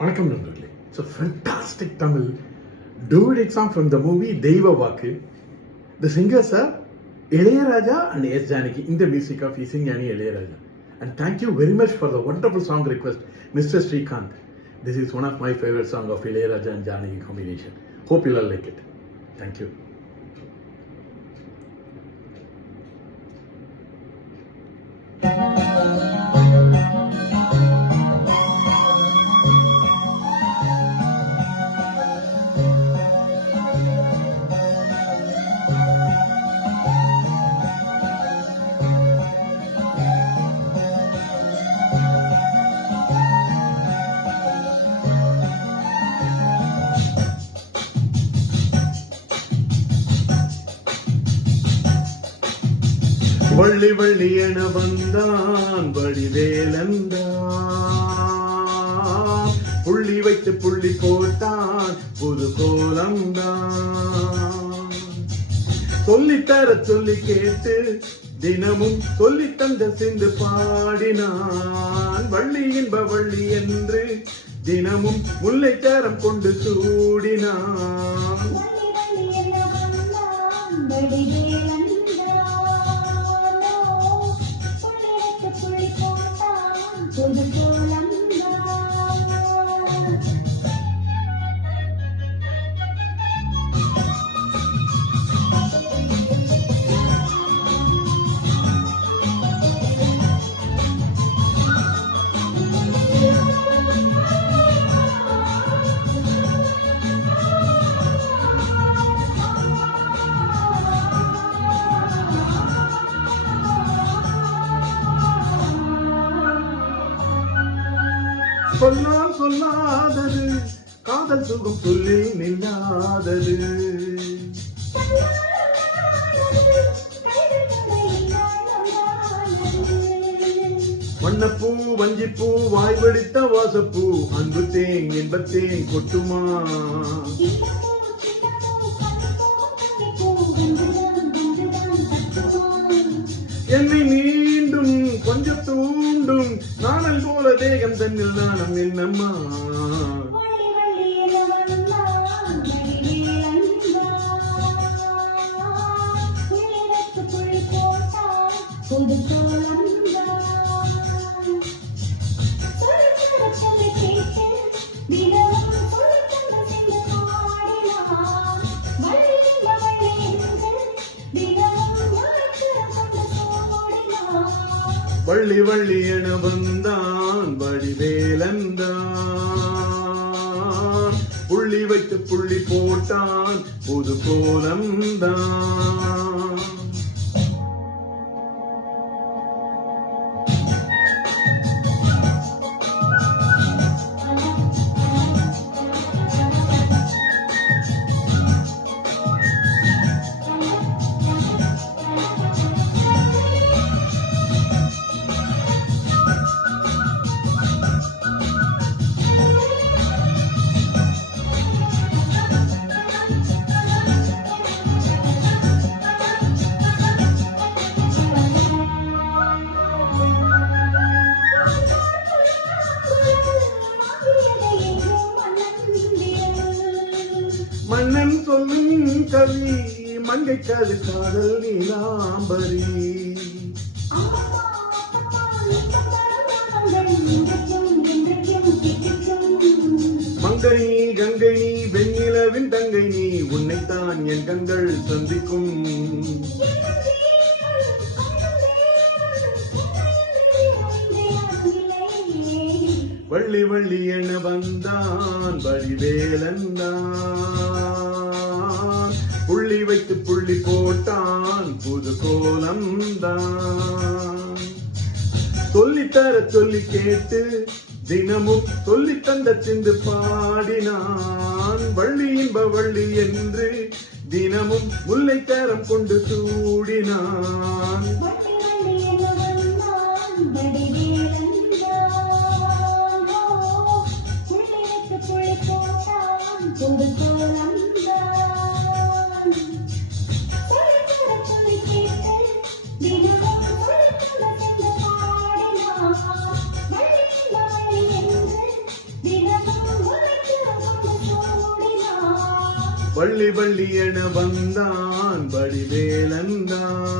வணக்கம் நண்பர்களே. It's a fantastic Tamil duet song from the movie Deiva Vaku. The singers are Ilayaraja and S. Janaki in the music of Isingani Ilayaraja. And thank you very much for the wonderful song request, Mr. Srikanth. This is one of my favorite songs of Ilayaraja and Janaki combination. Hope you all like it. Thank you. Valli Valli என வந்தான் வடிவேலந்தான், புள்ளி வைத்து புள்ளி போட்டான் புது கோலம்தான். சொல்லித்தர சொல்லி கேட்டு தினமும் சொல்லி தந்த சிந்து பாடினான். வள்ளி இன்ப வள்ளி என்று தினமும் முல்லைச்சாரம் கொண்டு சூடினான். சொல்லால் சொல்லாதது காதல் சுகம் சொல்லி நில்லாதது. வண்ணப்பூ வஞ்சிப்பூ வாய் வெடித்த வாசப்பூ அன்பு தேன் இன்பத்தேன் கொட்டுமா. என்னை மீண்டும் கொஞ்சம் தூண்டும் நாணல் போல தேகம் தன்னில் நாணம் என்னம்மா. வள்ளி வள்ளி என வந்தான் வடிவேலந்தான், புள்ளி வைத்து புள்ளி போட்டான் புது கோலம்தான். மன்னன் சொல்லும் கவி மங்கைக்காது காதல் நீலாம்பரி. மங்கை நீ கங்கை நீ வெண்ணிலவின் தங்கை நீ, உன்னைத்தான் என் கண்கள் சந்திக்கும். வள்ளி வள்ளி என வந்தான் வடிவேலந்தான், புள்ளி வைத்து புள்ளி போட்டான் புது கோலம்தான். சொல்லித்தர சொல்லி கேட்டு தினமும் சொல்லி தந்த சிந்து பாடினான். வள்ளி இன்ப வள்ளி என்று தினமும் முல்லைச்சாரம் கொண்டு சூடினான். தினமும் வள்ளி வள்ளி என வந்தான் வடிவேலந்தான்.